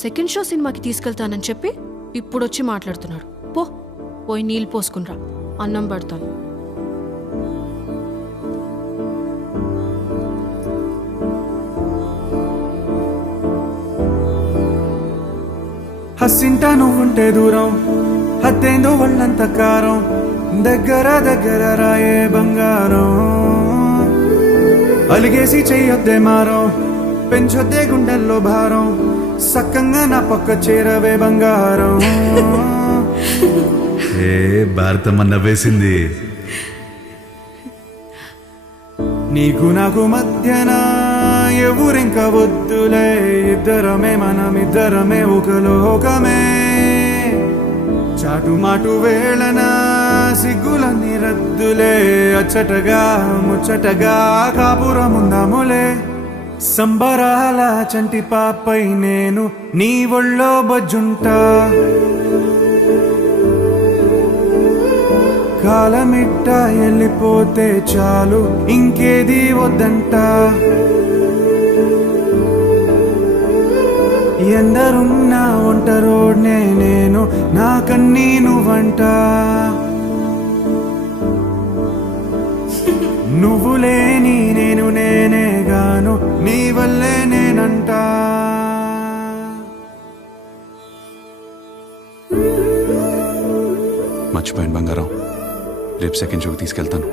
Second show సినిమాకి తీసుకెళ్తానని చెప్పి ఇప్పుడొచ్చి మాట్లాడుతున్నాడు. పోయి నీళ్ళు పోసుకునిరా, అన్నం పెడతాను. హస్సింటా నువ్వుంటే దూరం, హత్తేందో ఒళ్ళంత కారం, దగ్గర దగ్గర రాయే బంగారం. అలిగేసి చెయ్యొద్దే మారం, పెంచొద్దే గుండెల్లో భారం, సక్కంగా నా పక్క చేరవే బంగారం. ఏ భారతమ్మ నవ్వేసింది. నీకు నాకు మధ్యన ఎవరింక వద్దులే, ఇద్దరమే మనమిద్దరమే ఒక లోకమే. చాటుమాటు వేళన సిగ్గులన్నీ రద్దులే, అచ్చటగా ముచ్చటగా కాపురముందాములే. సంబరాల చంటి పాపై నేను నీ ఒళ్ళో బజ్జుంటా, కాలమిట్ట వెళ్ళిపోతే చాలు ఇంకేది వద్దంట. ఎందరున్నా ఒంటరోడ్నే నేను, నాకన్నీ నువ్వంట. నువ్వు లేని నేను నేనే గాను, నీ వల్లే నేనంట. మర్చిపోయాను బంగారం, రేపు సెకండ్ షోకి తీసుకెళ్తాను.